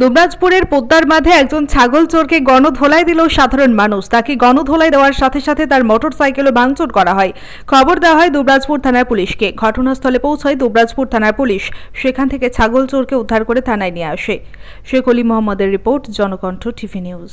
দুবরাজপুরের পোদ্দার মাঝে একজন ছাগল চোরকে গণধোলাই দিল সাধারণ মানুষ। তাকে গণধোলাই দেওয়ার সাথে সাথে তার মোটর সাইকেলও ভাঙচুর করা হয়। খবর দেওয়া হয় দুবরাজপুর থানার পুলিশকে। ঘটনাস্থলে পৌঁছায় দুবরাজপুর থানার পুলিশ। সেখান থেকে ছাগল চোরকে উদ্ধার করে থানায় নিয়ে আসে। শেখ অলি মোহাম্মদের রিপোর্ট, জনকণ্ঠ টিভি নিউজ।